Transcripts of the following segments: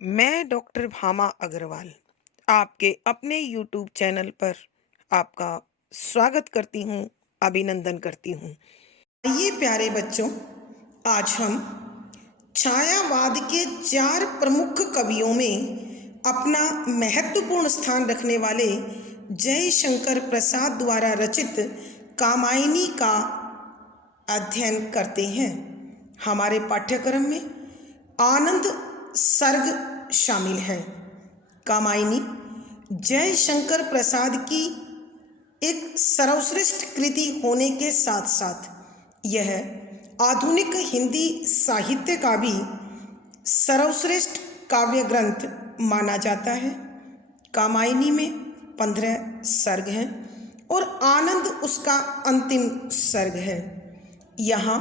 मैं डॉक्टर भामा अग्रवाल आपके अपने यूट्यूब चैनल पर आपका स्वागत करती हूँ, अभिनंदन करती हूँ। आइए प्यारे बच्चों, आज हम छायावाद के 4 प्रमुख कवियों में अपना महत्वपूर्ण स्थान रखने वाले जयशंकर प्रसाद द्वारा रचित कामायनी का अध्ययन करते हैं। हमारे पाठ्यक्रम में आनंद सर्ग शामिल है। कामायनी जयशंकर प्रसाद की एक सर्वश्रेष्ठ कृति होने के साथ साथ यह आधुनिक हिंदी साहित्य का भी सर्वश्रेष्ठ काव्य ग्रंथ माना जाता है। कामायनी में 15 सर्ग हैं और आनंद उसका अंतिम सर्ग है। यहाँ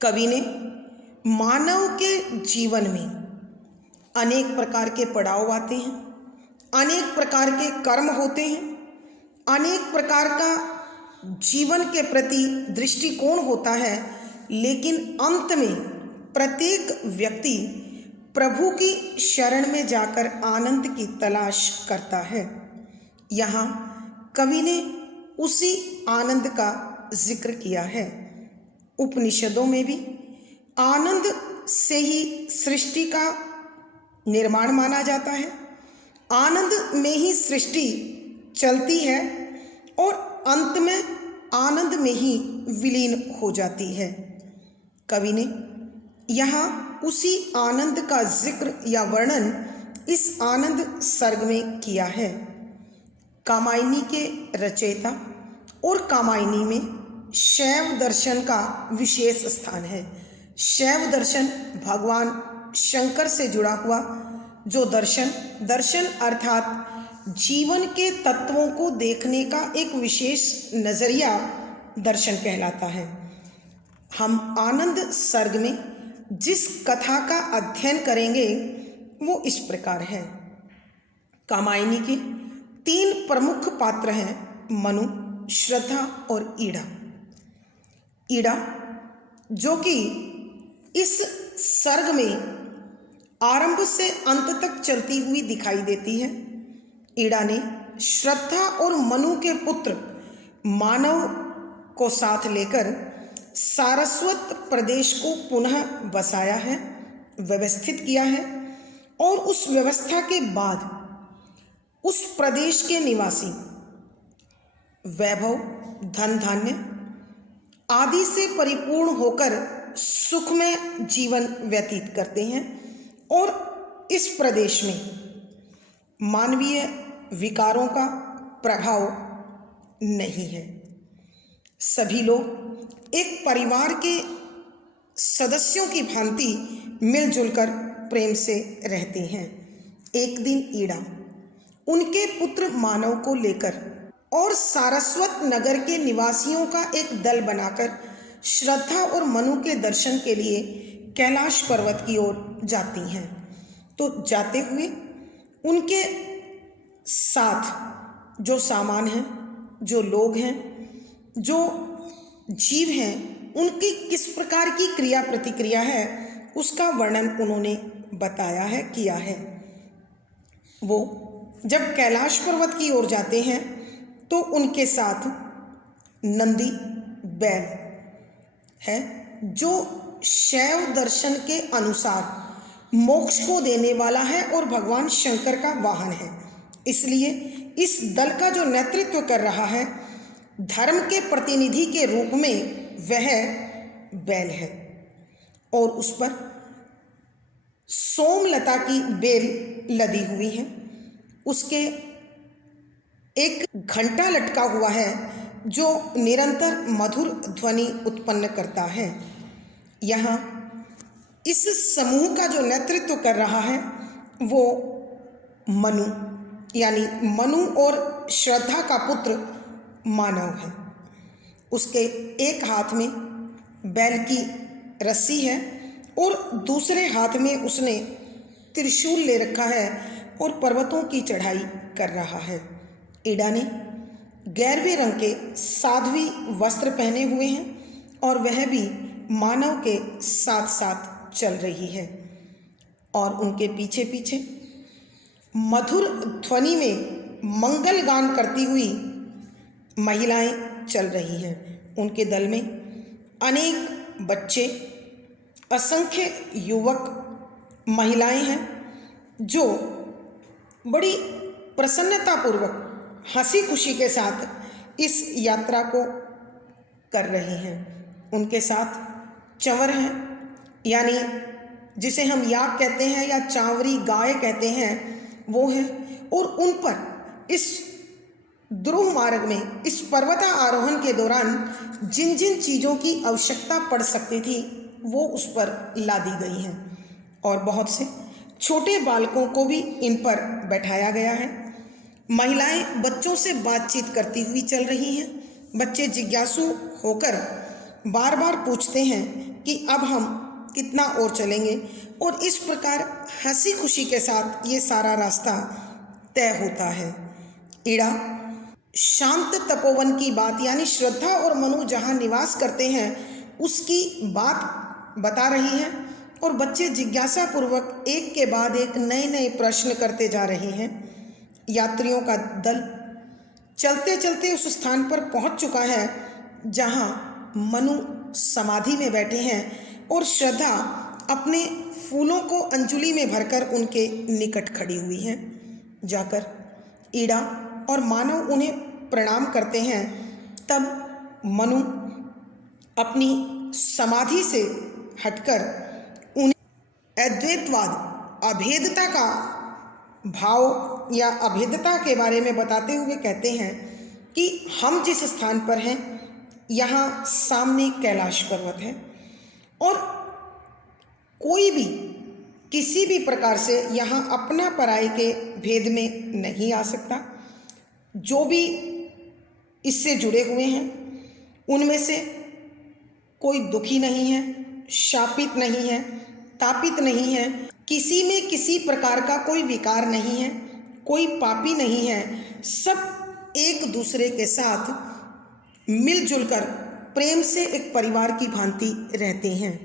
कवि ने मानव के जीवन में अनेक प्रकार के पड़ाव आते हैं, अनेक प्रकार के कर्म होते हैं, अनेक प्रकार का जीवन के प्रति दृष्टिकोण होता है, लेकिन अंत में प्रत्येक व्यक्ति प्रभु की शरण में जाकर आनंद की तलाश करता है। यहाँ कवि ने उसी आनंद का जिक्र किया है। उपनिषदों में भी आनंद से ही सृष्टि का निर्माण माना जाता है। आनंद में ही सृष्टि चलती है और अंत में आनंद में ही विलीन हो जाती है। कवि ने यहाँ उसी आनंद का जिक्र या वर्णन इस आनंद सर्ग में किया है। कामायनी के रचयिता और कामायनी में शैव दर्शन का विशेष स्थान है। शैव दर्शन भगवान शंकर से जुड़ा हुआ जो दर्शन अर्थात जीवन के तत्वों को देखने का एक विशेष नज़रिया दर्शन कहलाता है। हम आनंद सर्ग में जिस कथा का अध्ययन करेंगे वो इस प्रकार है। कामायनी के 3 प्रमुख पात्र हैं, मनु, श्रद्धा और ईड़ा। ईड़ा जो कि इस सर्ग में आरंभ से अंत तक चलती हुई दिखाई देती है। ईड़ा ने श्रद्धा और मनु के पुत्र मानव को साथ लेकर सारस्वत प्रदेश को पुनः बसाया है, व्यवस्थित किया है और उस व्यवस्था के बाद उस प्रदेश के निवासी वैभव, धन धान्य आदि से परिपूर्ण होकर सुखमय जीवन व्यतीत करते हैं और इस प्रदेश में मानवीय विकारों का प्रभाव नहीं है। सभी लोग एक परिवार के सदस्यों की भांति मिलजुल कर प्रेम से रहते हैं। एक दिन ईड़ा उनके पुत्र मानव को लेकर और सारस्वत नगर के निवासियों का एक दल बनाकर श्रद्धा और मनु के दर्शन के लिए कैलाश पर्वत की ओर जाती हैं। तो जाते हुए उनके साथ जो सामान हैं, जो लोग हैं, जो जीव हैं, उनकी किस प्रकार की क्रिया प्रतिक्रिया है उसका वर्णन उन्होंने बताया है, किया है। वो जब कैलाश पर्वत की ओर जाते हैं तो उनके साथ नंदी बैल है जो शैव दर्शन के अनुसार मोक्ष को देने वाला है और भगवान शंकर का वाहन है। इसलिए इस दल का जो नेतृत्व कर रहा है धर्म के प्रतिनिधि के रूप में वह बैल है और उस पर सोमलता की बेल लदी हुई है। उसके एक घंटा लटका हुआ है जो निरंतर मधुर ध्वनि उत्पन्न करता है। यहाँ इस समूह का जो नेतृत्व कर रहा है वो मनु यानी मनु और श्रद्धा का पुत्र मानव है। उसके एक हाथ में बैल की रस्सी है और दूसरे हाथ में उसने त्रिशूल ले रखा है और पर्वतों की चढ़ाई कर रहा है। ईड़ा ने गैरवे रंग के साध्वी वस्त्र पहने हुए हैं और वह भी मानव के साथ साथ चल रही है। और उनके पीछे पीछे मधुर ध्वनि में मंगल गान करती हुई महिलाएं चल रही हैं। उनके दल में अनेक बच्चे, असंख्य युवक महिलाएं हैं जो बड़ी प्रसन्नतापूर्वक हंसी खुशी के साथ इस यात्रा को कर रहे हैं। उनके साथ चंवर हैं, यानी जिसे हम याक कहते हैं या चांवरी गाय कहते हैं, वो है। और उन पर इस ध्रुव मार्ग में, इस पर्वतारोहण के दौरान जिन जिन चीज़ों की आवश्यकता पड़ सकती थी वो उस पर लादी गई हैं। और बहुत से छोटे बालकों को भी इन पर बैठाया गया है। महिलाएं बच्चों से बातचीत करती हुई चल रही हैं। बच्चे जिज्ञासु होकर बार बार पूछते हैं कि अब हम कितना और चलेंगे, और इस प्रकार हंसी खुशी के साथ ये सारा रास्ता तय होता है। इड़ा शांत तपोवन की बात, यानी श्रद्धा और मनु जहाँ निवास करते हैं उसकी बात बता रही है। और बच्चे जिज्ञासा पूर्वक एक के बाद एक नए नए प्रश्न करते जा रहे हैं। यात्रियों का दल चलते चलते उस स्थान पर पहुंच चुका है जहां मनु समाधि में बैठे हैं और श्रद्धा अपने फूलों को अंजुलि में भरकर उनके निकट खड़ी हुई हैं। जाकर ईड़ा और मानव उन्हें प्रणाम करते हैं। तब मनु अपनी समाधि से हटकर उन्हें अद्वैतवाद, अभेदता का भाव या अभेदता के बारे में बताते हुए कहते हैं कि हम जिस स्थान पर हैं यहाँ सामने कैलाश पर्वत है और कोई भी किसी भी प्रकार से यहाँ अपना पराई के भेद में नहीं आ सकता। जो भी इससे जुड़े हुए हैं उनमें से कोई दुखी नहीं है, शापित नहीं है, तापित नहीं है, किसी में किसी प्रकार का कोई विकार नहीं है, कोई पापी नहीं है। सब एक दूसरे के साथ मिलजुल कर प्रेम से एक परिवार की भांति रहते हैं।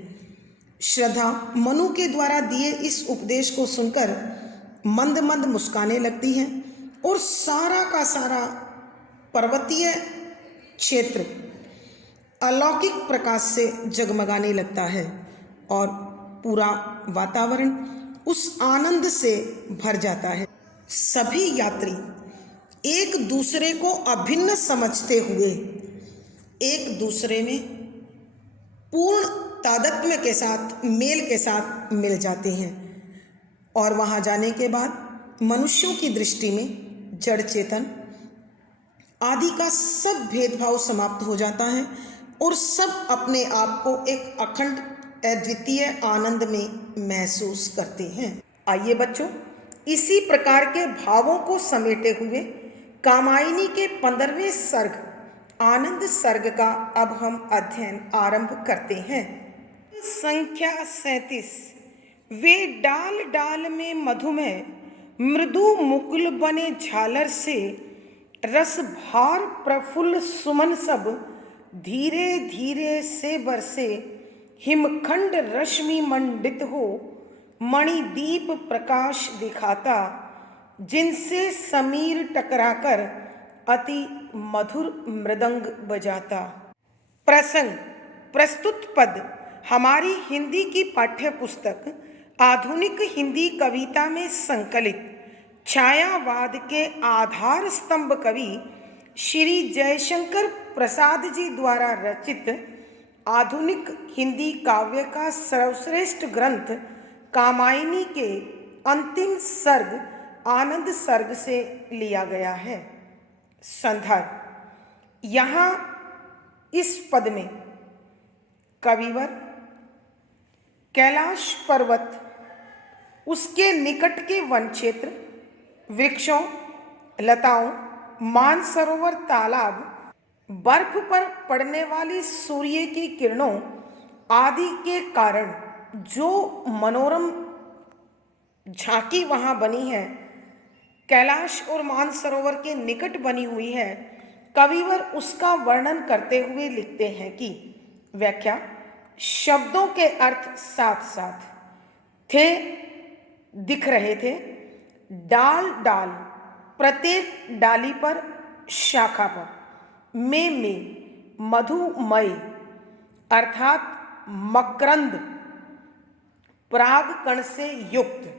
श्रद्धा मनु के द्वारा दिए इस उपदेश को सुनकर मंद मंद मुस्काने लगती हैं और सारा का सारा पर्वतीय क्षेत्र अलौकिक प्रकाश से जगमगाने लगता है और पूरा वातावरण उस आनंद से भर जाता है। सभी यात्री एक दूसरे को अभिन्न समझते हुए एक दूसरे में पूर्ण तादात्म्य के साथ, मेल के साथ मिल जाते हैं। और वहाँ जाने के बाद मनुष्यों की दृष्टि में जड़ चेतन आदि का सब भेदभाव समाप्त हो जाता है और सब अपने आप को एक अखंड अद्वितीय आनंद में महसूस करते हैं। आइए बच्चों, इसी प्रकार के भावों को समेटे हुए कामायनी के 15वें सर्ग आनंद सर्ग का अब हम अध्ययन आरंभ करते हैं। संख्या 37। वे डाल डाल में मधुमेह मृदु मुकुल बने झालर से रस भार प्रफुल्ल सुमन सब धीरे धीरे से बरसे हिमखंड रश्मि मंडित हो मणिदीप प्रकाश दिखाता जिनसे समीर टकराकर अति मधुर मृदंग बजाता। प्रसंग प्रस्तुत पद हमारी हिंदी की पाठ्य पुस्तक आधुनिक हिंदी कविता में संकलित छायावाद के आधार स्तंभ कवि श्री जयशंकर प्रसाद जी द्वारा रचित आधुनिक हिंदी काव्य का सर्वश्रेष्ठ ग्रंथ कामायनी के अंतिम सर्ग आनंद सर्ग से लिया गया है। संदर्भ, यहाँ इस पद में कविवर कैलाश पर्वत, उसके निकट के वन क्षेत्र, वृक्षों, लताओं, मानसरोवर तालाब, बर्फ पर पड़ने वाली सूर्य की किरणों आदि के कारण जो मनोरम झांकी वहाँ बनी है, कैलाश और मानसरोवर के निकट बनी हुई है, कविवर उसका वर्णन करते हुए लिखते हैं कि व्याख्या शब्दों के अर्थ साथ साथ थे दिख रहे थे। डाल डाल, प्रत्येक डाली पर, शाखा पर, में मधुमय अर्थात मकरंद पराग कण से युक्त।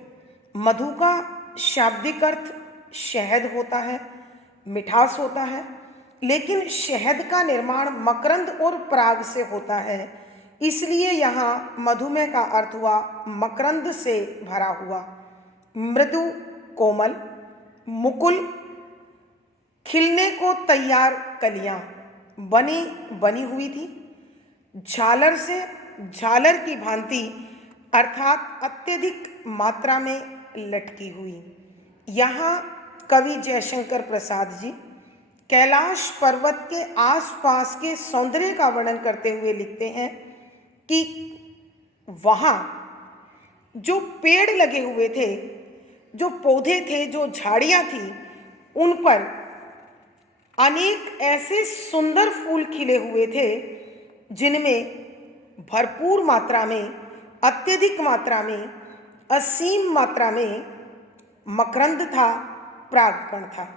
मधु का शाब्दिक अर्थ शहद होता है, मिठास होता है, लेकिन शहद का निर्माण मकरंद और पराग से होता है, इसलिए यहाँ मधुमेह का अर्थ हुआ मकरंद से भरा हुआ। मृदु कोमल मुकुल, खिलने को तैयार कलियां बनी बनी हुई थी, झालर से, झालर की भांति अर्थात अत्यधिक मात्रा में लटकी हुई। यहाँ कवि जयशंकर प्रसाद जी कैलाश पर्वत के आसपास के सौंदर्य का वर्णन करते हुए लिखते हैं कि वहाँ जो पेड़ लगे हुए थे, जो पौधे थे, जो झाड़ियाँ थी, उन पर अनेक ऐसे सुंदर फूल खिले हुए थे जिनमें भरपूर मात्रा में, अत्यधिक मात्रा में, असीम मात्रा में मकरंद था, परागकण था।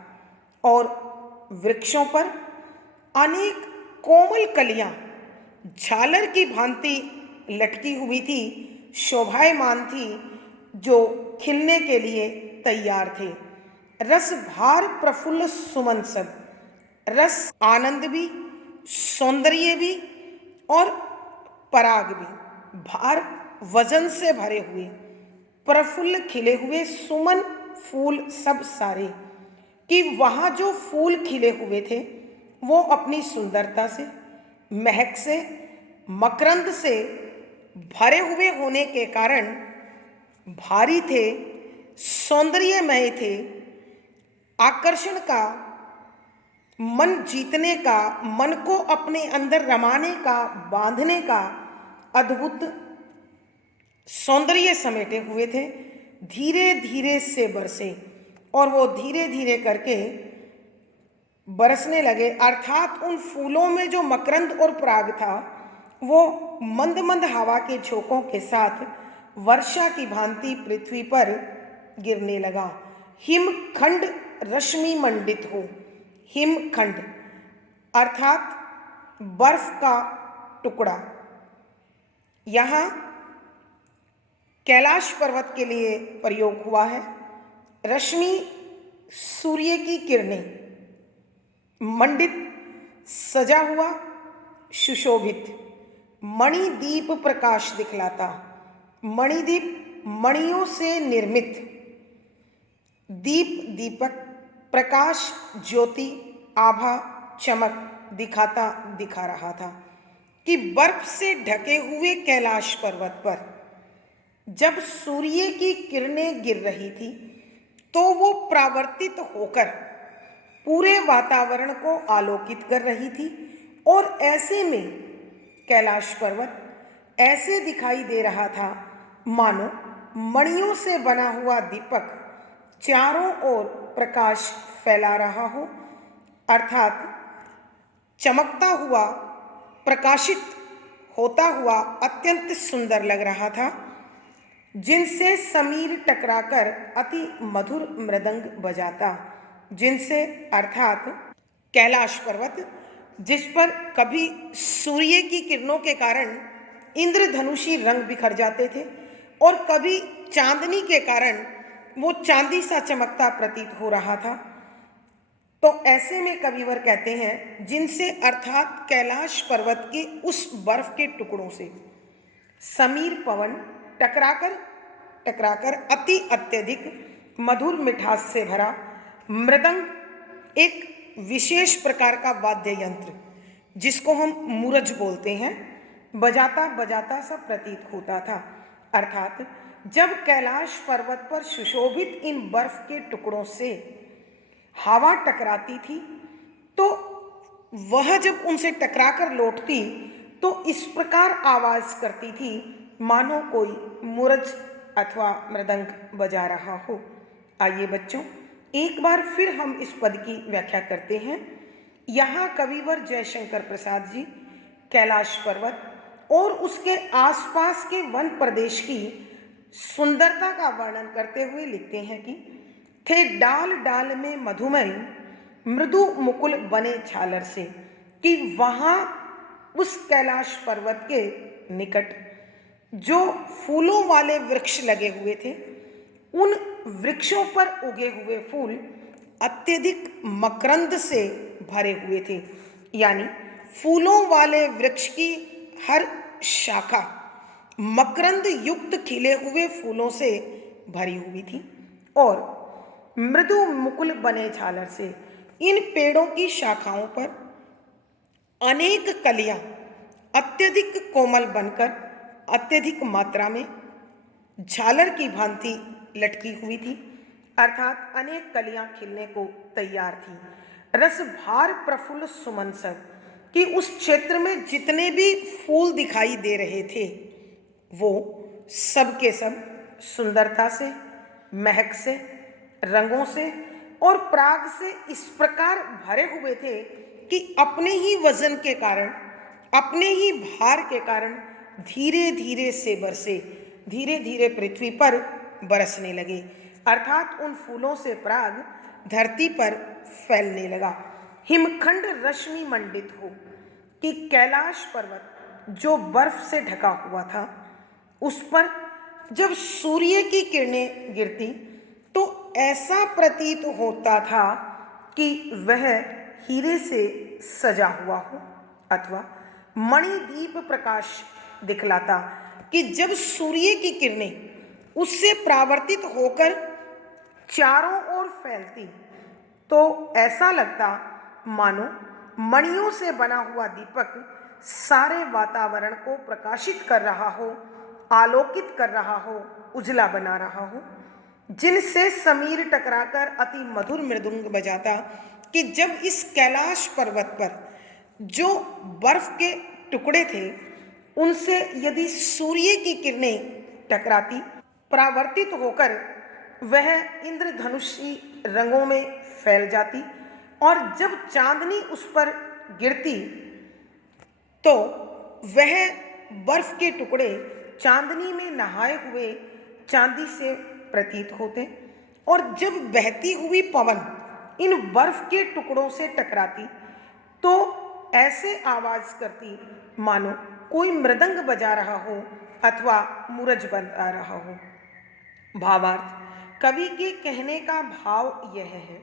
और वृक्षों पर अनेक कोमल कलियां झालर की भांति लटकी हुई थी, शोभायमान थी, जो खिलने के लिए तैयार थे। रस भार प्रफुल्ल सुमन सब, रस आनंद भी, सौंदर्य भी और पराग भी, भार वजन से भरे हुए, प्रफुल्ल खिले हुए, सुमन फूल सब सारे, कि वहाँ जो फूल खिले हुए थे वो अपनी सुंदरता से, महक से, मकरंद से भरे हुए होने के कारण भारी थे, सौंदर्यमय थे, आकर्षण का, मन जीतने का, मन को अपने अंदर रमाने का, बांधने का अद्भुत सौंदर्य समेटे हुए थे। धीरे धीरे से बरसे और वो धीरे धीरे करके बरसने लगे, अर्थात उन फूलों में जो मकरंद और पराग था वो मंद मंद हवा के झोंकों के साथ वर्षा की भांति पृथ्वी पर गिरने लगा। हिमखंड रश्मि मंडित हो, हिमखंड अर्थात बर्फ का टुकड़ा। यहाँ कैलाश पर्वत के लिए प्रयोग हुआ है। रश्मि सूर्य की किरणें, मंडित सजा हुआ, सुशोभित, मणिदीप प्रकाश दिखलाता, मणिदीप मणियों से निर्मित, दीप दीपक, प्रकाश ज्योति, आभा चमक दिखा रहा था कि बर्फ से ढके हुए कैलाश पर्वत पर जब सूर्य की किरणें गिर रही थी तो वो परावर्तित होकर पूरे वातावरण को आलोकित कर रही थी। और ऐसे में कैलाश पर्वत ऐसे दिखाई दे रहा था मानो मणियों से बना हुआ दीपक चारों ओर प्रकाश फैला रहा हो, अर्थात चमकता हुआ, प्रकाशित होता हुआ अत्यंत सुंदर लग रहा था, जिनसे समीर टकराकर अति मधुर मृदंग बजाता, जिनसे अर्थात कैलाश पर्वत जिस पर कभी सूर्य की किरणों के कारण इंद्रधनुषी रंग बिखर जाते थे और कभी चांदनी के कारण वो चांदी सा चमकता प्रतीत हो रहा था। तो ऐसे में कविवर कहते हैं जिनसे अर्थात कैलाश पर्वत के उस बर्फ के टुकड़ों से समीर पवन टकराकर टकराकर अति अत्यधिक मधुर मिठास से भरा मृदंग, एक विशेष प्रकार का वाद्य यंत्र जिसको हम मूरज बोलते हैं, बजाता बजाता सा प्रतीत होता था। अर्थात जब कैलाश पर्वत पर सुशोभित इन बर्फ के टुकड़ों से हवा टकराती थी तो वह जब उनसे टकराकर लौटती तो इस प्रकार आवाज करती थी मानो कोई मूरज अथवा मृदंग बजा रहा हो। आइए बच्चों, एक बार फिर हम इस पद की व्याख्या करते हैं। यहाँ कविवर जयशंकर प्रसाद जी कैलाश पर्वत और उसके आसपास के वन प्रदेश की सुंदरता का वर्णन करते हुए लिखते हैं कि थे डाल डाल में मधुमय मृदु मुकुल बने झालर से, कि वहाँ उस कैलाश पर्वत के निकट जो फूलों वाले वृक्ष लगे हुए थे, उन वृक्षों पर उगे हुए फूल अत्यधिक मकरंद से भरे हुए थे। यानी फूलों वाले वृक्ष की हर शाखा मकरंद युक्त खिले हुए फूलों से भरी हुई थी, और मृदु मुकुल बने झालर से इन पेड़ों की शाखाओं पर अनेक कलियां अत्यधिक कोमल बनकर अत्यधिक मात्रा में झालर की भांति लटकी हुई थी, अर्थात अनेक कलियां खिलने को तैयार थी। रस भार प्रफुल्ल सुमन सब, कि उस क्षेत्र में जितने भी फूल दिखाई दे रहे थे वो सब के सब सुंदरता से, महक से, रंगों से और पराग से इस प्रकार भरे हुए थे कि अपने ही वजन के कारण, अपने ही भार के कारण धीरे धीरे से बरसे, धीरे धीरे पृथ्वी पर बरसने लगे। अर्थात उन फूलों से पराग धरती पर फैलने लगा। हिमखंड रश्मि मंडित हो, कि कैलाश पर्वत जो बर्फ से ढका हुआ था, उस पर जब सूर्य की किरणें गिरती तो ऐसा प्रतीत होता था कि वह हीरे से सजा हुआ हो अथवा मणिदीप प्रकाश दिखलाता, कि जब सूर्य की किरणें उससे परावर्तित होकर चारों ओर फैलती तो ऐसा लगता मानो मणियों से बना हुआ दीपक सारे वातावरण को प्रकाशित कर रहा हो, आलोकित कर रहा हो, उजला बना रहा हो। जिनसे समीर टकराकर अति मधुर मृदुंग बजाता, कि जब इस कैलाश पर्वत पर जो बर्फ के टुकड़े थे उनसे यदि सूर्य की किरणें टकराती, परावर्तित होकर वह इंद्रधनुषी रंगों में फैल जाती, और जब चांदनी उस पर गिरती तो वह बर्फ के टुकड़े चांदनी में नहाए हुए चांदी से प्रतीत होते, और जब बहती हुई पवन इन बर्फ के टुकड़ों से टकराती तो ऐसे आवाज करती मानो कोई मृदंग बजा रहा हो अथवा मूरज बजा रहा हो। भावार्थ, कवि के कहने का भाव यह है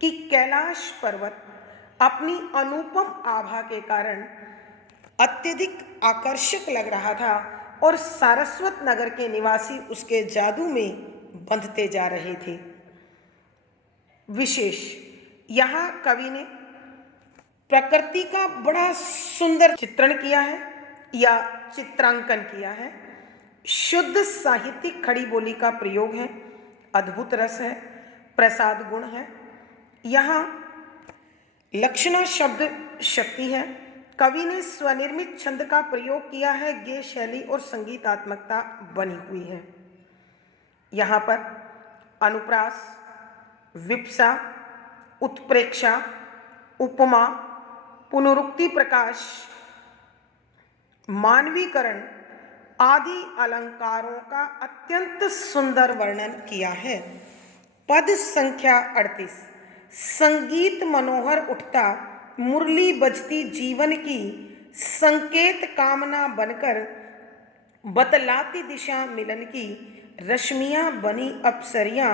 कि कैलाश पर्वत अपनी अनुपम आभा के कारण अत्यधिक आकर्षक लग रहा था, और सारस्वत नगर के निवासी उसके जादू में बंधते जा रहे थे। विशेष, यहाँ कवि ने प्रकृति का बड़ा सुंदर चित्रण किया है या चित्रांकन किया है। शुद्ध साहित्यिक खड़ी बोली का प्रयोग है, अद्भुत रस है, प्रसाद गुण है। यहाँ लक्षणा शब्द शक्ति है। कवि ने स्वनिर्मित छंद का प्रयोग किया है, गेय शैली और संगीतात्मकता बनी हुई है। यहाँ पर अनुप्रास, विप्सा, उत्प्रेक्षा, उपमा, पुनरुक्ति प्रकाश, मानवीकरण आदि अलंकारों का अत्यंत सुंदर वर्णन किया है। पद संख्या 38। संगीत मनोहर उठता, मुरली बजती जीवन की, संकेत कामना बनकर बतलाती दिशा मिलन की, रश्मियां बनी अप्सरियां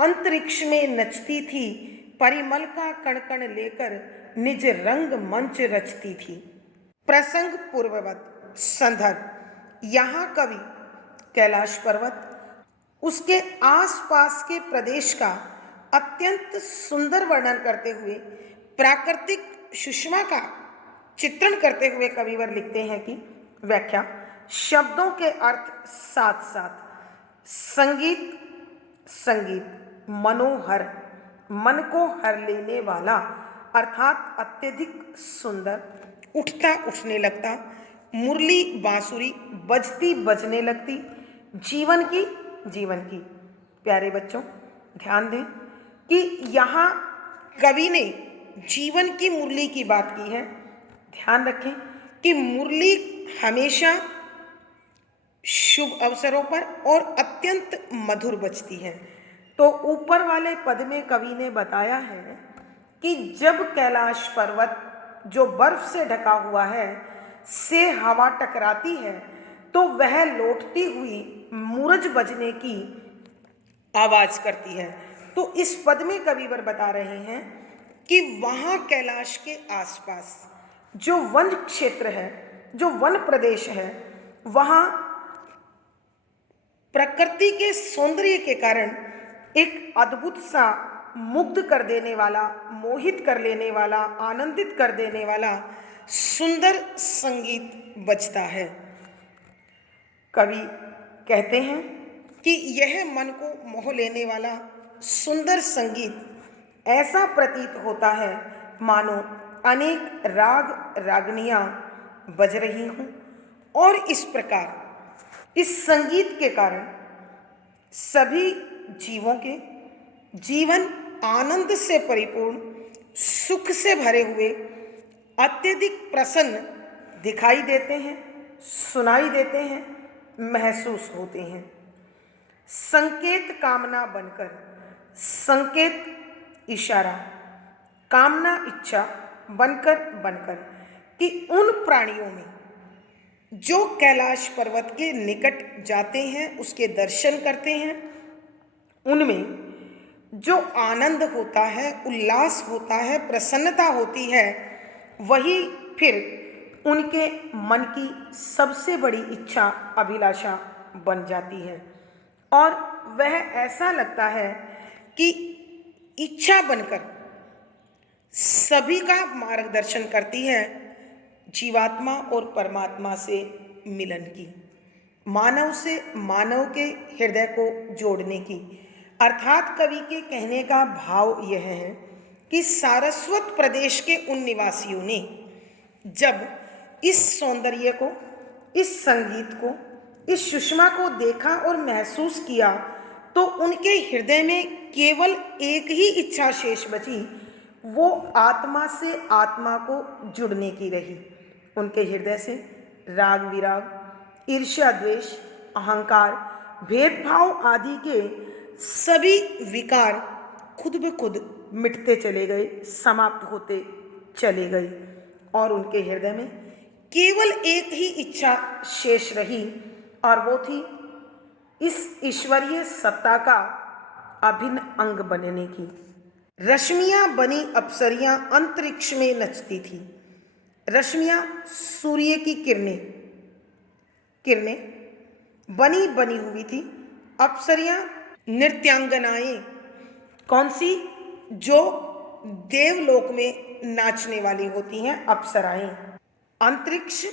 अंतरिक्ष में नचती थी, परिमल का कण कण लेकर निज रंग मंच रचती थी। प्रसंग पूर्ववत। संदर्भ, यहाँ कवि कैलाश पर्वत, उसके आसपास के प्रदेश का अत्यंत सुंदर वर्णन करते हुए प्राकृतिक सुषमा का चित्रण करते हुए कविवर लिखते हैं कि व्याख्या, शब्दों के अर्थ साथ साथ संगीत, संगीत मनोहर, मन को हर लेने वाला अर्थात अत्यधिक सुंदर, उठता उठने लगता, मुरली बांसुरी बजती बजने लगती, जीवन की, जीवन की। प्यारे बच्चों, ध्यान दें कि यहाँ कवि ने जीवन की मुरली की बात की है। ध्यान रखें कि मुरली हमेशा शुभ अवसरों पर और अत्यंत मधुर बजती है। तो ऊपर वाले पद में कवि ने बताया है कि जब कैलाश पर्वत जो बर्फ से ढका हुआ है से हवा टकराती है तो वह लौटती हुई मूरज बजने की आवाज करती है। तो इस पद में कविवर बता रहे हैं कि वहाँ कैलाश के आसपास जो वन क्षेत्र है, जो वन प्रदेश है, वहाँ प्रकृति के सौंदर्य के कारण एक अद्भुत सा मुग्ध कर देने वाला, मोहित कर लेने वाला, आनंदित कर देने वाला सुंदर संगीत बजता है। कवि कहते हैं कि यह मन को मोह लेने वाला सुंदर संगीत ऐसा प्रतीत होता है मानो अनेक राग रागनियाँ बज रही हों, और इस प्रकार इस संगीत के कारण सभी जीवों के जीवन आनंद से परिपूर्ण, सुख से भरे हुए, अत्यधिक प्रसन्न दिखाई देते हैं, सुनाई देते हैं, महसूस होते हैं। संकेत कामना बनकर, संकेत इशारा, कामना इच्छा बनकर बनकर कि उन प्राणियों में जो कैलाश पर्वत के निकट जाते हैं, उसके दर्शन करते हैं, उनमें जो आनंद होता है, उल्लास होता है, प्रसन्नता होती है, वही फिर उनके मन की सबसे बड़ी इच्छा अभिलाषा बन जाती है, और वह ऐसा लगता है कि इच्छा बनकर सभी का मार्गदर्शन करती है जीवात्मा और परमात्मा से मिलन की, मानव से मानव के हृदय को जोड़ने की। अर्थात कवि के कहने का भाव यह है कि सारस्वत प्रदेश के उन निवासियों ने जब इस सौंदर्य को, इस संगीत को, इस सुषमा को देखा और महसूस किया तो उनके हृदय में केवल एक ही इच्छा शेष बची, वो आत्मा से आत्मा को जुड़ने की रही। उनके हृदय से राग विराग, ईर्ष्या द्वेष, अहंकार, भेदभाव आदि के सभी विकार खुद ब खुद मिटते चले गए, समाप्त होते चले गए, और उनके हृदय में केवल एक ही इच्छा शेष रही, और वो थी इस ईश्वरीय सत्ता का अभिन्न अंग बनने की। रश्मियाँ बनी अप्सरियाँ अंतरिक्ष में नचती थी। रश्मियाँ सूर्य की किरणें किरणें बनी बनी हुई थी। अप्सरियाँ नृत्यांगनाएं, कौन सी? जो देवलोक में नाचने वाली होती हैं, अप्सराएं। अंतरिक्ष,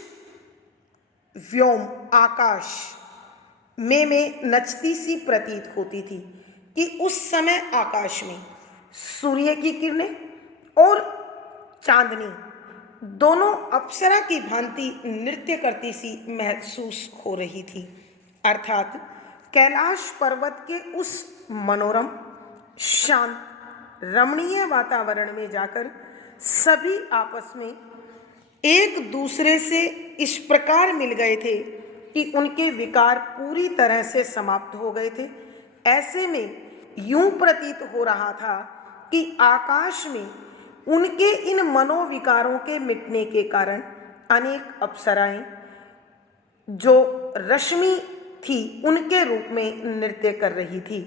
व्योम, आकाश में नचती सी प्रतीत होती थी कि उस समय आकाश में सूर्य की किरणें और चांदनी दोनों अप्सरा की भांति नृत्य करती सी महसूस हो रही थी। अर्थात कैलाश पर्वत के उस मनोरम, शांत, रमणीय वातावरण में जाकर सभी आपस में एक दूसरे से इस प्रकार मिल गए थे कि उनके विकार पूरी तरह से समाप्त हो गए थे। ऐसे में यूं प्रतीत हो रहा था कि आकाश में उनके इन मनोविकारों के मिटने के कारण अनेक अप्सराएं जो रश्मि थी उनके रूप में नृत्य कर रही थी।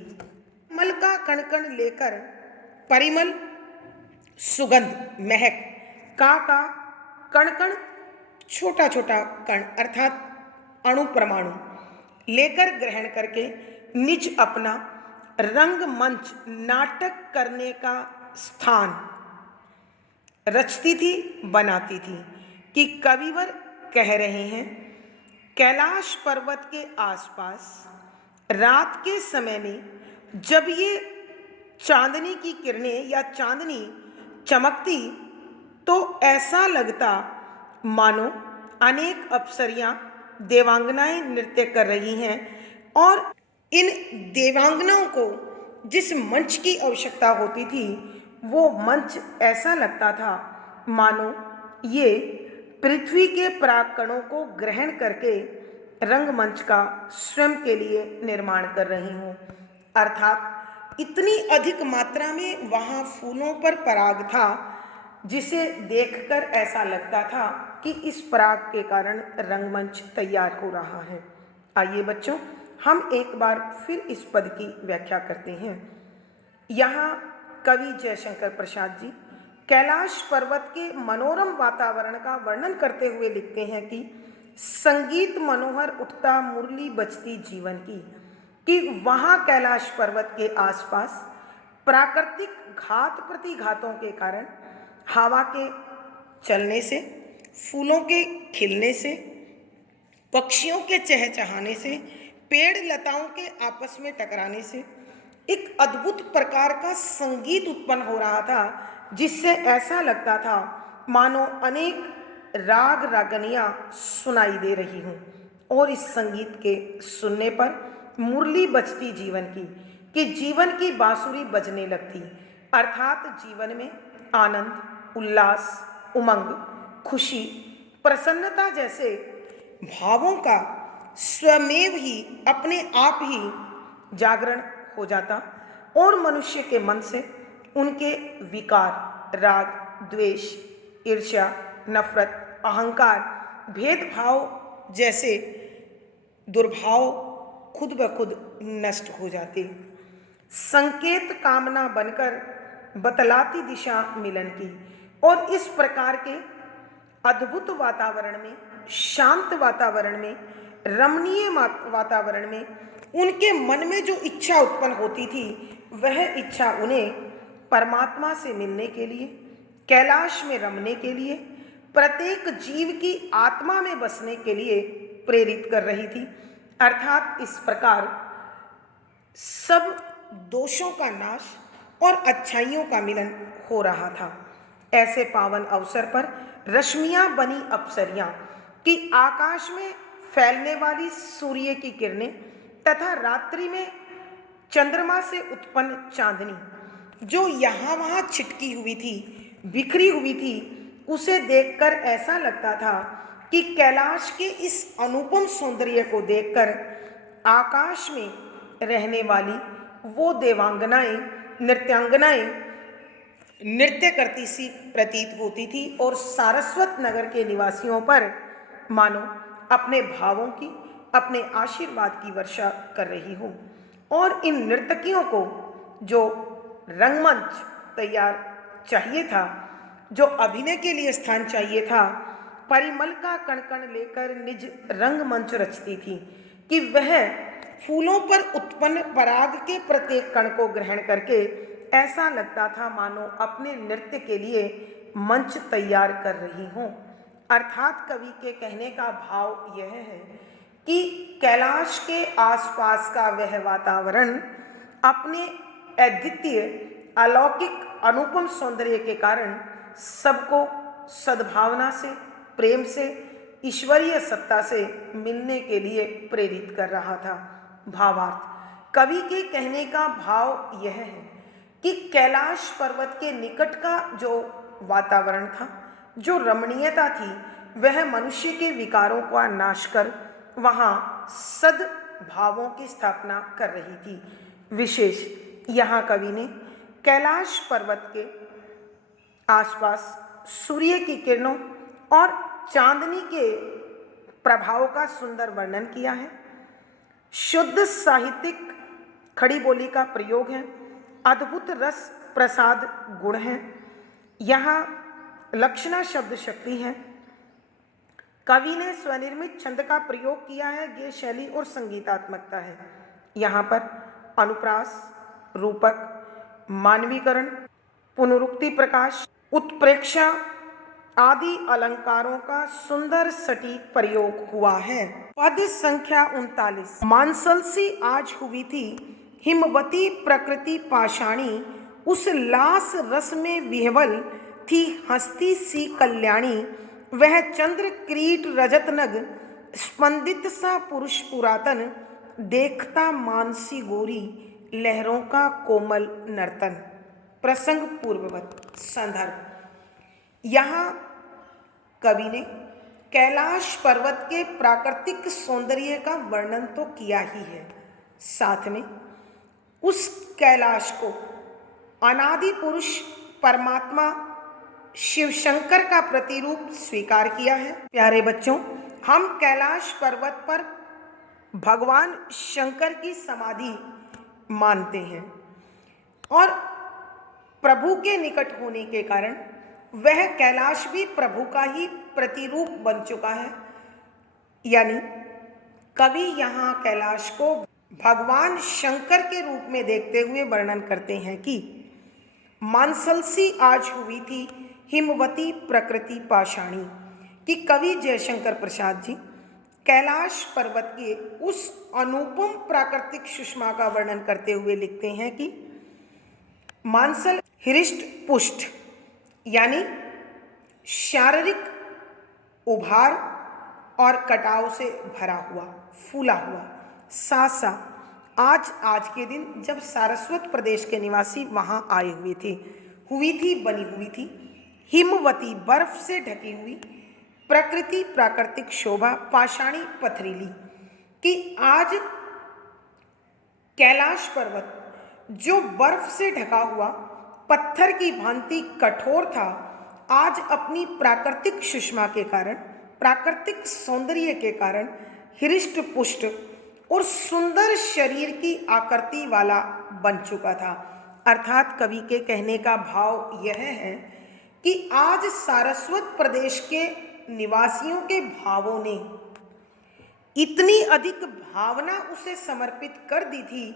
मल का कण कण लेकर परिमल, सुगंध, महक, का कण कण, छोटा छोटा कण अर्थात अणु परमाणु लेकर ग्रहण करके निज अपना रंगमंच, नाटक करने का स्थान रचती थी, बनाती थी। कि कविवर कह रहे हैं कैलाश पर्वत के आसपास रात के समय में जब ये चांदनी की किरणें या चांदनी चमकती तो ऐसा लगता मानो अनेक अप्सरियां, देवांगनाएं नृत्य कर रही हैं, और इन देवांगनाओं को जिस मंच की आवश्यकता होती थी वो मंच ऐसा लगता था मानो ये पृथ्वी के पराग कणों को ग्रहण करके रंगमंच का स्वयं के लिए निर्माण कर रही हूँ। अर्थात इतनी अधिक मात्रा में वहाँ फूलों पर पराग था जिसे देखकर ऐसा लगता था कि इस पराग के कारण रंगमंच तैयार हो रहा है। आइए बच्चों, हम एक बार फिर इस पद की व्याख्या करते हैं। यहाँ कवि जयशंकर प्रसाद जी कैलाश पर्वत के मनोरम वातावरण का वर्णन करते हुए लिखते हैं कि संगीत मनोहर उठता मुरली बजती जीवन की, कि वहाँ कैलाश पर्वत के आसपास प्राकृतिक घात प्रतिघातों के कारण हवा के चलने से, फूलों के खिलने से, पक्षियों के चहचहाने से, पेड़ लताओं के आपस में टकराने से एक अद्भुत प्रकार का संगीत उत्पन्न हो रहा था, जिससे ऐसा लगता था मानो अनेक राग रागनियाँ सुनाई दे रही हूँ। और इस संगीत के सुनने पर मुरली बजती जीवन की, कि जीवन की बांसुरी बजने लगती, अर्थात जीवन में आनंद, उल्लास, उमंग, खुशी, प्रसन्नता जैसे भावों का स्वमेव ही अपने आप ही जागरण हो जाता और मनुष्य के मन से उनके विकार, राग, द्वेष, ईर्ष्या, नफरत, अहंकार, भेदभाव जैसे दुर्भाव खुद ब खुद नष्ट हो जाते। संकेत कामना बनकर बतलाती दिशा मिलन की। और इस प्रकार के अद्भुत वातावरण में, शांत वातावरण में, रमणीय वातावरण में उनके मन में जो इच्छा उत्पन्न होती थी, वह इच्छा उन्हें परमात्मा से मिलने के लिए, कैलाश में रमने के लिए, प्रत्येक जीव की आत्मा में बसने के लिए प्रेरित कर रही थी। अर्थात इस प्रकार सब दोषों का नाश और अच्छाइयों का मिलन हो रहा था। ऐसे पावन अवसर पर रश्मियां बनी अप्सरियां, कि आकाश में फैलने वाली सूर्य की किरणें तथा रात्रि में चंद्रमा से उत्पन्न चांदनी जो यहाँ वहाँ छिटकी हुई थी, बिखरी हुई थी, उसे देखकर ऐसा लगता था कि कैलाश के इस अनुपम सौंदर्य को देखकर आकाश में रहने वाली वो देवांगनाएं, नृत्यांगनाएं नृत्य करती सी प्रतीत होती थी और सारस्वत नगर के निवासियों पर मानो अपने भावों की, अपने आशीर्वाद की वर्षा कर रही हो। और इन नर्तकियों को जो रंगमंच तैयार चाहिए था, जो अभिनय के लिए स्थान चाहिए था, परिमल का कण कण लेकर निज रंगमंच रचती थी, कि वह फूलों पर उत्पन्न पराग के प्रत्येक कण को ग्रहण करके ऐसा लगता था मानो अपने नृत्य के लिए मंच तैयार कर रही हों। अर्थात कवि के कहने का भाव यह है कि कैलाश के आसपास का वह वातावरण अपने अद्वितीय, अलौकिक, अनुपम सौंदर्य के कारण सबको सद्भावना से, प्रेम से, ईश्वरीय सत्ता से मिलने के लिए प्रेरित कर रहा था। भावार्थ, कवि के कहने का भाव यह है कि कैलाश पर्वत के निकट का जो वातावरण था, जो रमणीयता थी, वह मनुष्य के विकारों का नाश कर वहाँ सद्भावों की स्थापना कर रही थी। विशेष यहाँ कवि ने कैलाश पर्वत के आसपास सूर्य की किरणों और चांदनी के प्रभाव का सुंदर वर्णन किया है। शुद्ध साहित्यिक खड़ी बोली का प्रयोग है, अद्भुत रस प्रसाद गुण है, यहाँ लक्षणा शब्द शक्ति है। कवि ने स्वनिर्मित छंद का प्रयोग किया है, गेय शैली और संगीतात्मकता है। यहाँ पर अनुप्रास, रूपक, मानवीकरण, पुनरुक्ति प्रकाश, उत्प्रेक्षा आदि अलंकारों का सुंदर सटीक प्रयोग हुआ है। पद संख्या 39। मानसल सी आज हुई थी हिमवती प्रकृति पाषाणी, उस लास रस में विह्वल थी हस्ती सी कल्याणी, वह चंद्र क्रीट रजत नग स्पंदित सा पुरुष पुरातन, देखता मानसी गोरी लहरों का कोमल नर्तन। प्रसंग पूर्ववत। संदर्भ, यहाँ कवि ने कैलाश पर्वत के प्राकृतिक सौंदर्य का वर्णन तो किया ही है, साथ में उस कैलाश को अनादि पुरुष परमात्मा शिव शंकर का प्रतिरूप स्वीकार किया है। प्यारे बच्चों, हम कैलाश पर्वत पर भगवान शंकर की समाधि मानते हैं और प्रभु के निकट होने के कारण वह कैलाश भी प्रभु का ही प्रतिरूप बन चुका है। यानी कवि यहाँ कैलाश को भगवान शंकर के रूप में देखते हुए वर्णन करते हैं कि मानसलसी आज हुई थी हिमवती प्रकृति पाषाणी। कि कवि जयशंकर प्रसाद जी कैलाश पर्वत के उस अनुपम प्राकृतिक सुषमा का वर्णन करते हुए लिखते हैं कि मानसल हृष्ट पुष्ट यानी शारीरिक उभार और कटाव से भरा हुआ, फूला हुआ। साथ साथ आज के दिन जब सारस्वत प्रदेश के निवासी वहां आए हुए थे, बनी हुई थी हिमवती, बर्फ से ढकी हुई प्रकृति, प्राकृतिक शोभा, पाषाणी पथरीली। कि आज कैलाश पर्वत जो बर्फ से ढका हुआ पत्थर की भांति कठोर था, आज अपनी प्राकृतिक सुषमा के कारण, प्राकृतिक सौंदर्य के कारण हृष्ट पुष्ट और सुंदर शरीर की आकृति वाला बन चुका था। अर्थात कवि के कहने का भाव यह है कि आज सारस्वत प्रदेश के निवासियों के भावों ने इतनी अधिक भावना उसे समर्पित कर दी थी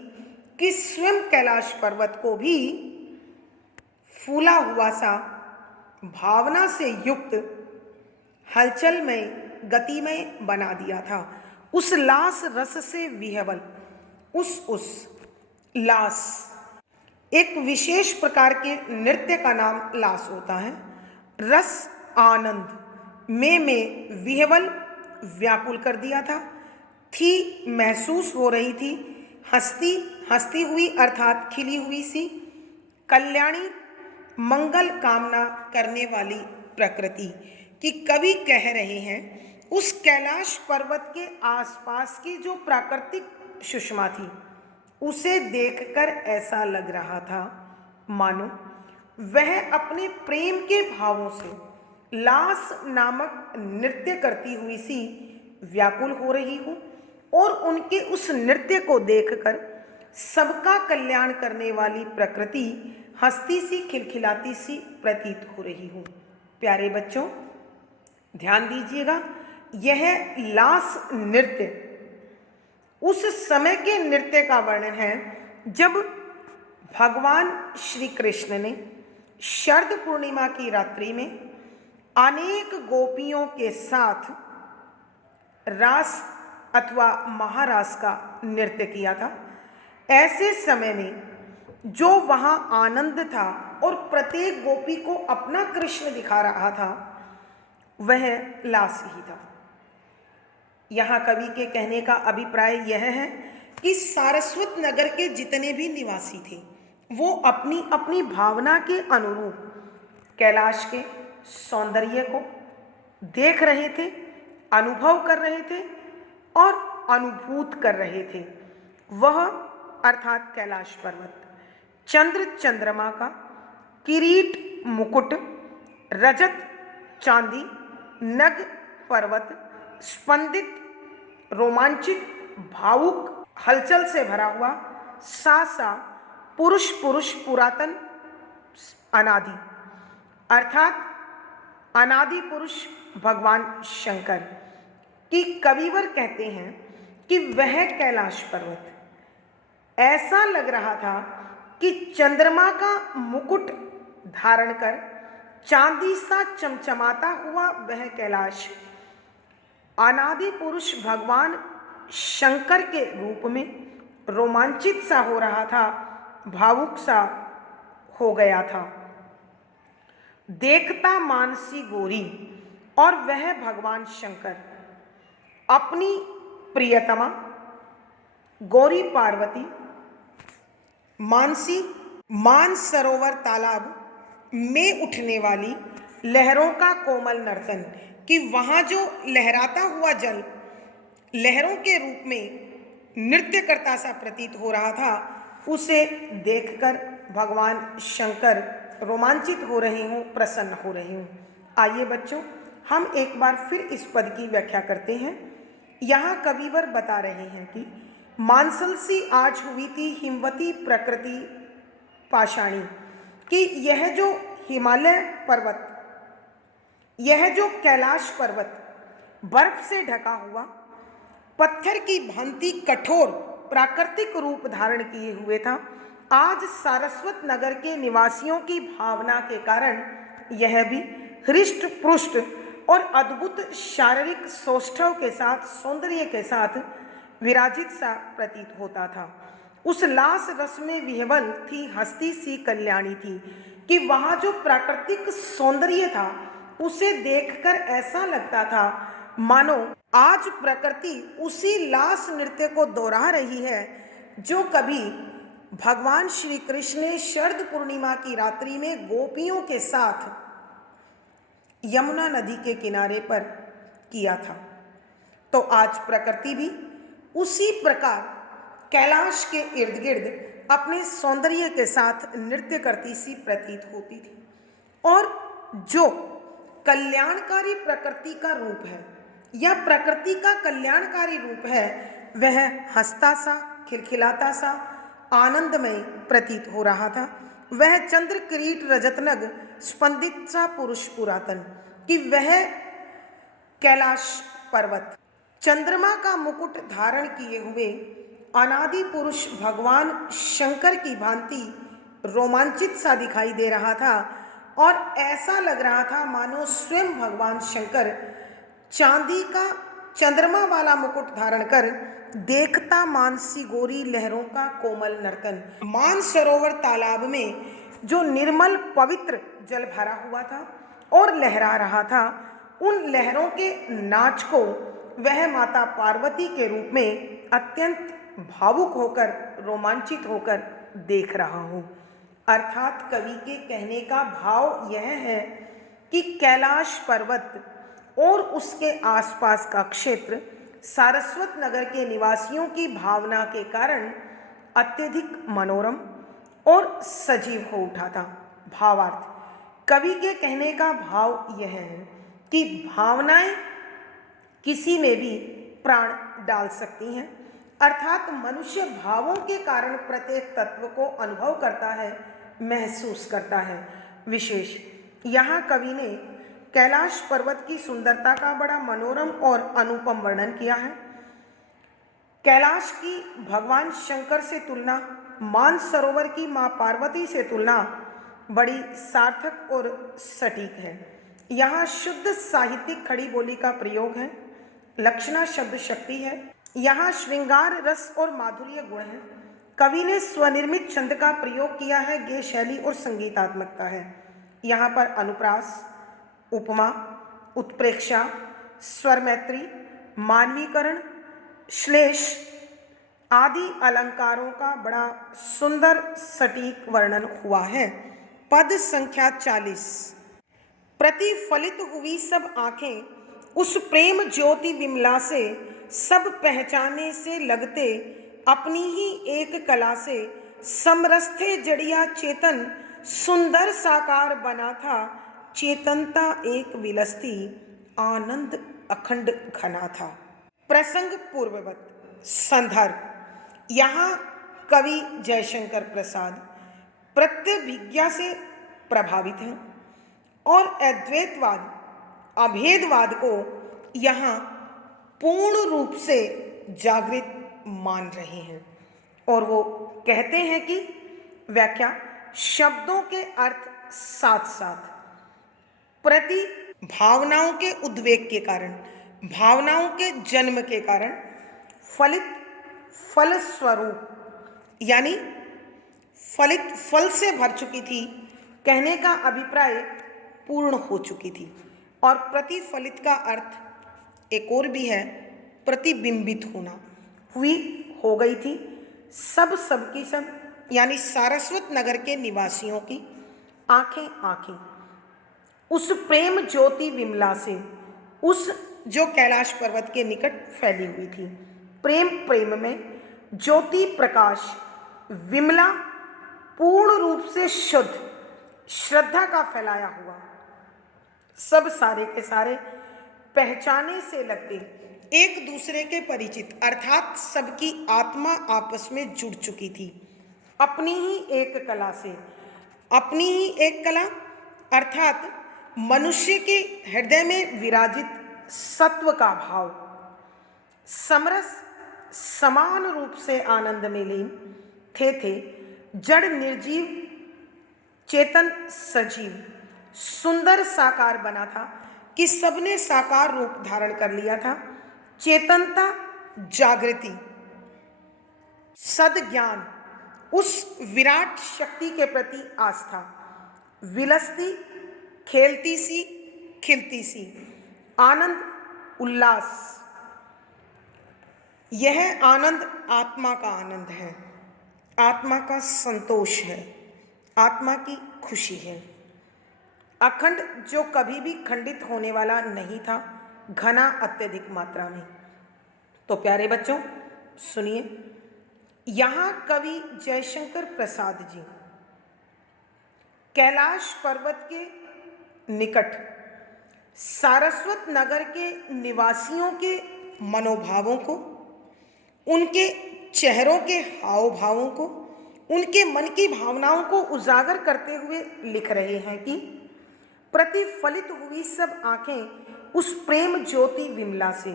कि स्वयं कैलाश पर्वत को भी फूला हुआ सा, भावना से युक्त, हलचल में, गति में बना दिया था। उस लास रस से विह्वल, उस लास, एक विशेष प्रकार के नृत्य का नाम लास होता है। रस आनंद में विह्वल, व्याकुल कर दिया था। थी महसूस हो रही थी, हंसती हुई अर्थात खिली हुई सी, कल्याणी, मंगल कामना करने वाली प्रकृति। कि कवि कह रहे हैं उस कैलाश पर्वत के आसपास की जो प्राकृतिक सुषमा थी, उसे देखकर ऐसा लग रहा था मानो वह अपने प्रेम के भावों से लास नामक नृत्य करती हुई सी व्याकुल हो रही हो और उनके उस नृत्य को देखकर सबका कल्याण करने वाली प्रकृति हंसती सी, खिलखिलाती सी प्रतीत हो रही हो। प्यारे बच्चों, ध्यान दीजिएगा, यह लास नृत्य उस समय के नृत्य का वर्णन है जब भगवान श्री कृष्ण ने शरद पूर्णिमा की रात्रि में अनेक गोपियों के साथ रास अथवा महारास का नृत्य किया था। ऐसे समय में जो वहाँ आनंद था और प्रत्येक गोपी को अपना कृष्ण दिखा रहा था, वह लास ही था। यहाँ कवि के कहने का अभिप्राय यह है कि सारस्वत नगर के जितने भी निवासी थे, वो अपनी अपनी भावना के अनुरूप कैलाश के सौंदर्य को देख रहे थे, अनुभव कर रहे थे और अनुभूत कर रहे थे। वह अर्थात कैलाश पर्वत चंद्र चंद्रमा का किरीट मुकुट, रजत चांदी, नग पर्वत, स्पंदित, रोमांचित, भावुक, हलचल से भरा हुआ, सा पुरुष पुरातन, अनादि, अर्थात अनादि पुरुष भगवान शंकर। की कविवर कहते हैं कि वह कैलाश पर्वत ऐसा लग रहा था कि चंद्रमा का मुकुट धारण कर चांदी सा चमचमाता हुआ वह कैलाश अनादि पुरुष भगवान शंकर के रूप में रोमांचित सा हो रहा था, भावुक सा हो गया था। देखता मानसी गोरी, और वह भगवान शंकर अपनी प्रियतमा गौरी पार्वती मानसी मानसरोवर तालाब में उठने वाली लहरों का कोमल नर्तन, कि वहाँ जो लहराता हुआ जल लहरों के रूप में नृत्य करता सा प्रतीत हो रहा था, उसे देखकर भगवान शंकर रोमांचित हो रहे हों, प्रसन्न हो रहे हों। आइए बच्चों, हम एक बार फिर इस पद की व्याख्या करते हैं। यहाँ कविवर बता रहे हैं कि मानसल सी आज हुई थी हिमवती प्रकृति पाषाणी, कि यह जो हिमालय पर्वत, यह जो कैलाश पर्वत बर्फ से ढका हुआ, पत्थर की भांति कठोर प्राकृतिक रूप धारण किए हुए था, आज सारस्वत नगर के निवासियों की भावना के कारण यह भी हृष्ट पुष्ट और अद्भुत शारीरिक सौष्ठव के साथ, सौंदर्य के साथ विराजित सा प्रतीत होता था। उस लास रस में विह्वल थी हस्ती सी कल्याणी थी, कि वहाँ जो प्राकृतिक सौंदर्य था उसे देखकर ऐसा लगता था मानो आज प्रकृति उसी लास नृत्य को दोहरा रही है जो कभी भगवान श्री कृष्ण ने शरद पूर्णिमा की रात्रि में गोपियों के साथ यमुना नदी के किनारे पर किया था। तो आज प्रकृति भी उसी प्रकार कैलाश के इर्द गिर्द अपने सौंदर्य के साथ नृत्य करती सी प्रतीत होती थी। और जो कल्याणकारी प्रकृति का रूप है या प्रकृति का कल्याणकारी रूप है, वह हंसता सा, खिलखिलाता सा, आनंदमय प्रतीत हो रहा था। वह चंद्र किरीट रजतनग स्पंदित सा पुरुष पुरातन, कि वह कैलाश पर्वत चंद्रमा का मुकुट धारण किए हुए अनादि पुरुष भगवान शंकर की भांति रोमांचित सा दिखाई दे रहा था, और ऐसा लग रहा था मानो स्वयं भगवान शंकर चांदी का चंद्रमा वाला मुकुट धारण कर देखता मानसी गोरी लहरों का कोमल नर्तन। मानसरोवर तालाब में जो निर्मल पवित्र जल भरा हुआ था और लहरा रहा था, उन लहरों के नाच को वह माता पार्वती के रूप में अत्यंत भावुक होकर, रोमांचित होकर देख रहा हूँ। अर्थात कवि के कहने का भाव यह है कि कैलाश पर्वत और उसके आसपास का क्षेत्र सारस्वत नगर के निवासियों की भावना के कारण अत्यधिक मनोरम और सजीव हो उठा था। भावार्थ, कवि के कहने का भाव यह है कि भावनाएं किसी में भी प्राण डाल सकती हैं, अर्थात मनुष्य भावों के कारण प्रत्येक तत्व को अनुभव करता है, महसूस करता है। विशेष यहाँ कवि ने कैलाश पर्वत की सुंदरता का बड़ा मनोरम और अनुपम वर्णन किया है। कैलाश की भगवान शंकर से तुलना, मानसरोवर की माँ पार्वती से तुलना बड़ी सार्थक और सटीक है। यहाँ शुद्ध साहित्यिक खड़ी बोली का प्रयोग है, लक्षणा शब्द शक्ति है, यहाँ श्रृंगार रस और माधुर्य गुण है। कवि ने स्वनिर्मित छंद का प्रयोग किया है, गेय शैली और संगीतात्मकता है। यहाँ पर अनुप्रास, उपमा, उत्प्रेक्षा, स्वर मैत्री, मानवीकरण, श्लेष आदि अलंकारों का बड़ा सुंदर सटीक वर्णन हुआ है। पद संख्या 40। प्रतिफलित हुई सब आंखें उस प्रेम ज्योति विमला से, सब पहचाने से लगते अपनी ही एक कला से, समरस्थे जड़िया चेतन सुंदर साकार बना था, चेतनता एक विलसती आनंद अखंड घना था। प्रसंग पूर्ववत। संदर्भ, यहाँ कवि जयशंकर प्रसाद प्रत्यभिज्ञा से प्रभावित हैं और अद्वैतवाद, अभेदवाद को यहाँ पूर्ण रूप से जागृत मान रहे हैं। और वो कहते हैं कि व्याख्या, शब्दों के अर्थ साथ साथ प्रति भावनाओं के उद्वेग के कारण, भावनाओं के जन्म के कारण फलित फलस्वरूप, यानी फलित फल से भर चुकी थी, कहने का अभिप्राय पूर्ण हो चुकी थी। और प्रतिफलित का अर्थ एक और भी है, प्रतिबिंबित होना, हुई हो गई थी सबकी सब, यानी सारस्वत नगर के निवासियों की आंखें आंखें उस प्रेम ज्योति विमला से, उस जो कैलाश पर्वत के निकट फैली हुई थी। प्रेम प्रेम में ज्योति प्रकाश विमला पूर्ण रूप से शुद्ध श्रद्धा का फैलाया हुआ, सब सारे के सारे पहचाने से लगते, एक दूसरे के परिचित, अर्थात सबकी आत्मा आपस में जुड़ चुकी थी अपनी ही एक कला से। अपनी ही एक कला अर्थात मनुष्य के हृदय में विराजित सत्व का भाव समरस समान रूप से आनंद में लीन थे। जड़ निर्जीव चेतन सजीव सुंदर साकार बना था कि सबने साकार रूप धारण कर लिया था। चेतनता जागृति सद्ज्ञान उस विराट शक्ति के प्रति आस्था विलसती खेलती सी खिलती सी आनंद उल्लास। यह आनंद आत्मा का आनंद है, आत्मा का संतोष है, आत्मा की खुशी है, अखंड जो कभी भी खंडित होने वाला नहीं था, घना अत्यधिक मात्रा में। तो प्यारे बच्चों सुनिए, यहाँ कवि जयशंकर प्रसाद जी कैलाश पर्वत के निकट सारस्वत नगर के निवासियों के मनोभावों को, उनके चेहरों के हाव भावों को, उनके मन की भावनाओं को उजागर करते हुए लिख रहे हैं कि प्रतिफलित हुई सब आंखें उस प्रेम ज्योति विमला से,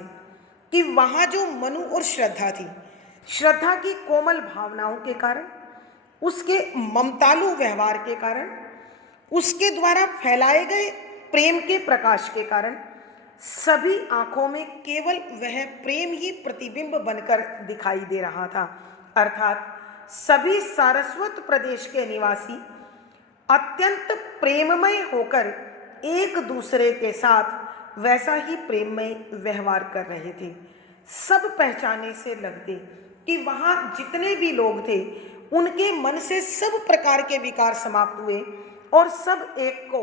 कि वहाँ जो मनु और श्रद्धा थी, श्रद्धा की कोमल भावनाओं के कारण, उसके ममतालु व्यवहार के कारण, उसके द्वारा फैलाए गए प्रेम के प्रकाश के कारण सभी आंखों में केवल वह प्रेम ही प्रतिबिंब बनकर दिखाई दे रहा था। अर्थात सभी सारस्वत प्रदेश के निवासी अत्यंत प्रेममय होकर एक दूसरे के साथ वैसा ही प्रेममय व्यवहार कर रहे थे। सब पहचाने से लगते कि वहाँ जितने भी लोग थे उनके मन से सब प्रकार के विकार समाप्त हुए और सब एक को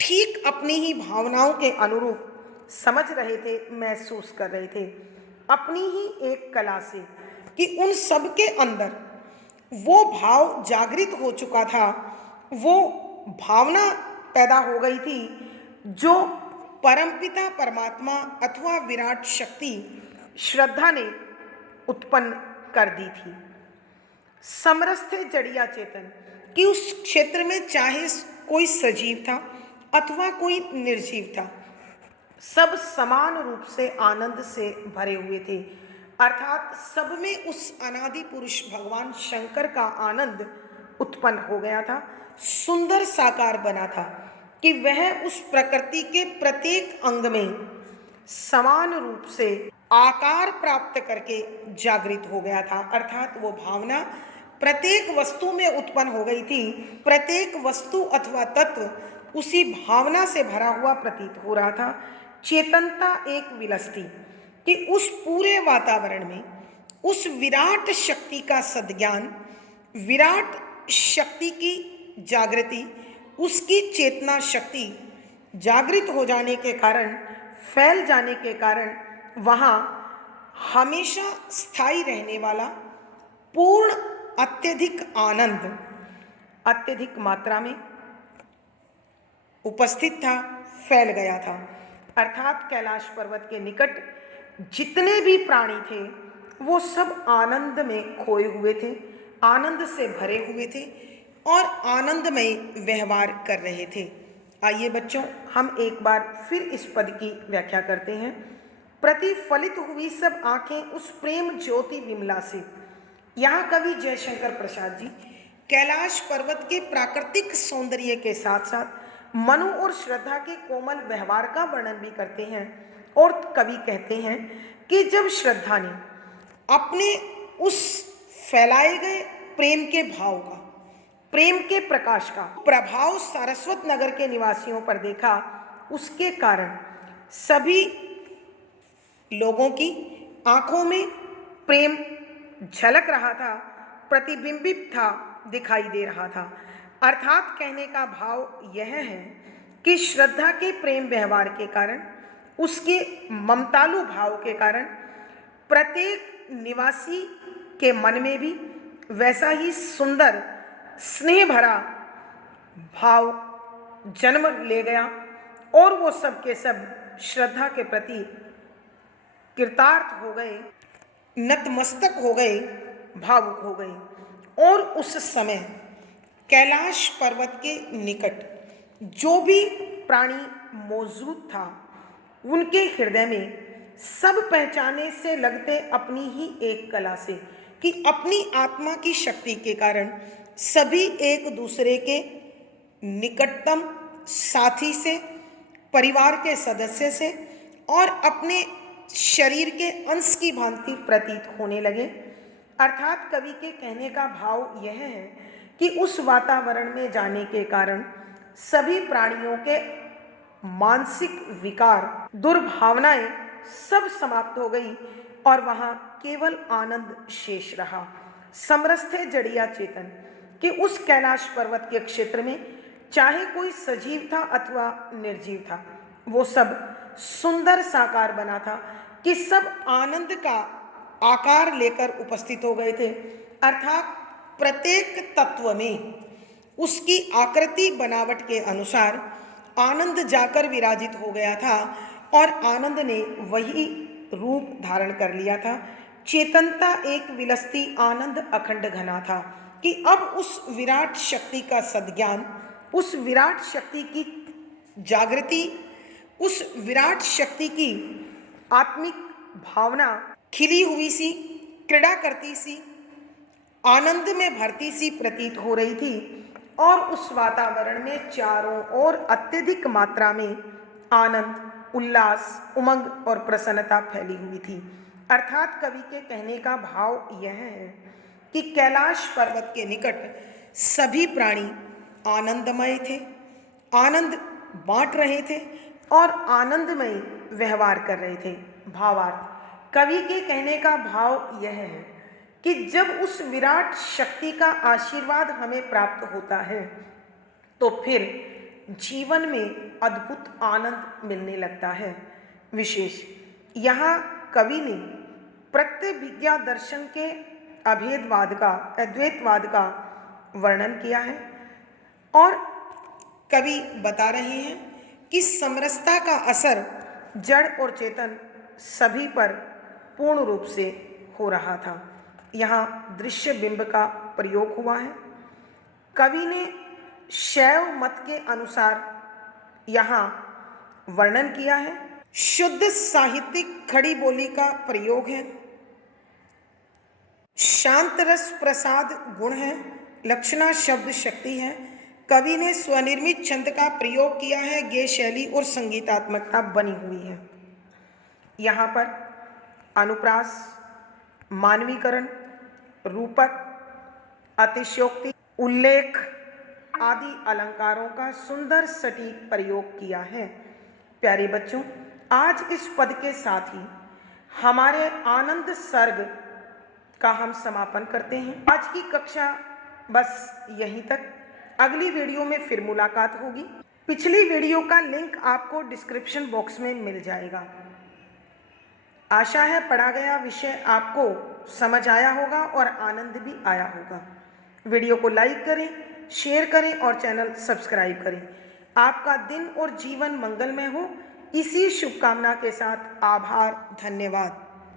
ठीक अपनी ही भावनाओं के अनुरूप समझ रहे थे, महसूस कर रहे थे अपनी ही एक कला से, कि उन सब के अंदर वो भाव जागृत हो चुका था, वो भावना पैदा हो गई थी जो परमपिता परमात्मा अथवा विराट शक्ति श्रद्धा ने उत्पन्न कर दी थी। समरस थे जड़िया चेतन, कि उस क्षेत्र में चाहे कोई सजीव था अथवा कोई निर्जीव था, सब समान रूप से आनंद से भरे हुए थे। अर्थात सब में उस अनादि पुरुष भगवान शंकर का आनंद उत्पन्न हो गया था, सुंदर साकार बना था कि वह उस प्रकृति के प्रत्येक अंग में समान रूप से आकार प्राप्त करके जागृत हो गया था। अर्थात वो भावना प्रत्येक वस्तु में उत्पन्न हो गई थी, प्रत्येक वस्तु अथवा तत्व उसी भावना से भरा हुआ प्रतीत हो रहा था। चेतनता एक विलसती, कि उस पूरे वातावरण में उस विराट शक्ति का सद्ज्ञान, विराट शक्ति की जागृति, उसकी चेतना शक्ति जागृत हो जाने के कारण, फैल जाने के कारण वहाँ हमेशा स्थायी रहने वाला पूर्ण अत्यधिक आनंद अत्यधिक मात्रा में उपस्थित था, फैल गया था। अर्थात कैलाश पर्वत के निकट जितने भी प्राणी थे वो सब आनंद में खोए हुए थे, आनंद से भरे हुए थे और आनंदमय व्यवहार कर रहे थे। आइए बच्चों, हम एक बार फिर इस पद की व्याख्या करते हैं। प्रतिफलित हुई सब आंखें उस प्रेम ज्योति विमला से। यहाँ कवि जयशंकर प्रसाद जी कैलाश पर्वत के प्राकृतिक सौंदर्य के साथ साथ मनु और श्रद्धा के कोमल व्यवहार का वर्णन भी करते हैं और कवि कहते हैं कि जब श्रद्धा ने अपने उस फैलाए गए प्रेम के भाव का, प्रेम के प्रकाश का प्रभाव सारस्वत नगर के निवासियों पर देखा, उसके कारण सभी लोगों की आंखों में प्रेम झलक रहा था, प्रतिबिंबित था, दिखाई दे रहा था। अर्थात कहने का भाव यह है कि श्रद्धा के प्रेम व्यवहार के कारण उसके ममतालु भाव के कारण प्रत्येक निवासी के मन में भी वैसा ही सुंदर स्नेह भरा भाव जन्म ले गया और वो सब के सब श्रद्धा के प्रति कृतार्थ हो गए, नतमस्तक हो गए, भावुक हो गए। और उस समय कैलाश पर्वत के निकट जो भी प्राणी मौजूद था उनके हृदय में सब पहचाने से लगते अपनी ही एक कला से कि अपनी आत्मा की शक्ति के कारण सभी एक दूसरे के निकटतम साथी से, परिवार के सदस्य से और अपने शरीर के अंश की भांति प्रतीत होने लगे। अर्थात कवि के कहने का भाव यह है कि उस वातावरण में जाने के कारण सभी प्राणियों के मानसिक विकार, दुर्भावनाएं सब समाप्त हो गई और वहां केवल आनंद शेष रहा। समरस्थे जड़िया चेतन कि उस कैलाश पर्वत के क्षेत्र में चाहे कोई सजीव था अथवा निर्जीव था, वो सब सुंदर साकार बना था कि सब आनंद का आकार लेकर उपस्थित हो गए थे। अर्थात प्रत्येक तत्व में उसकी आकृति बनावट के अनुसार आनंद जाकर विराजित हो गया था और आनंद ने वही रूप धारण कर लिया था। चेतनता एक विलसती आनंद अखंड घना था कि अब उस विराट शक्ति का सद्ज्ञान, उस विराट शक्ति की जागृति, उस विराट शक्ति की आत्मिक भावना खिली हुई सी, क्रीड़ा करती सी, आनंद में भरती सी प्रतीत हो रही थी और उस वातावरण में चारों ओर अत्यधिक मात्रा में आनंद, उल्लास, उमंग और प्रसन्नता फैली हुई थी। अर्थात कवि के कहने का भाव यह है कि कैलाश पर्वत के निकट सभी प्राणी आनंदमय थे, आनंद बांट रहे थे और आनंदमय व्यवहार कर रहे थे। भावार्थ कवि के कहने का भाव यह है कि जब उस विराट शक्ति का आशीर्वाद हमें प्राप्त होता है तो फिर जीवन में अद्भुत आनंद मिलने लगता है। विशेष यहाँ कवि ने प्रत्यभिज्ञा दर्शन के अभेदवाद का, अद्वैतवाद का वर्णन किया है और कवि बता रहे हैं कि समरसता का असर जड़ और चेतन सभी पर पूर्ण रूप से हो रहा था। यहाँ दृश्य बिंब का प्रयोग हुआ है। कवि ने शैव मत के अनुसार यहाँ वर्णन किया है। शुद्ध साहित्यिक खड़ी बोली का प्रयोग है। शांत रस प्रसाद गुण है। लक्षणा शब्द शक्ति है। कवि ने स्वनिर्मित छंद का प्रयोग किया है। गेय शैली और संगीतात्मकता बनी हुई है। यहाँ पर अनुप्रास, मानवीकरण, रूपक, अतिशयोक्ति, उल्लेख आदि अलंकारों का सुंदर सटीक प्रयोग किया है। प्यारे बच्चों, आज इस पद के साथ ही हमारे आनंद सर्ग का हम समापन करते हैं। आज की कक्षा बस यहीं तक। अगली वीडियो में फिर मुलाकात होगी। पिछली वीडियो का लिंक आपको डिस्क्रिप्शन बॉक्स में मिल जाएगा। आशा है पढ़ा गया विषय आपको समझ आया होगा और आनंद भी आया होगा। वीडियो को लाइक करें, शेयर करें और चैनल सब्सक्राइब करें। आपका दिन और जीवन मंगलमय हो, इसी शुभकामना के साथ आभार, धन्यवाद।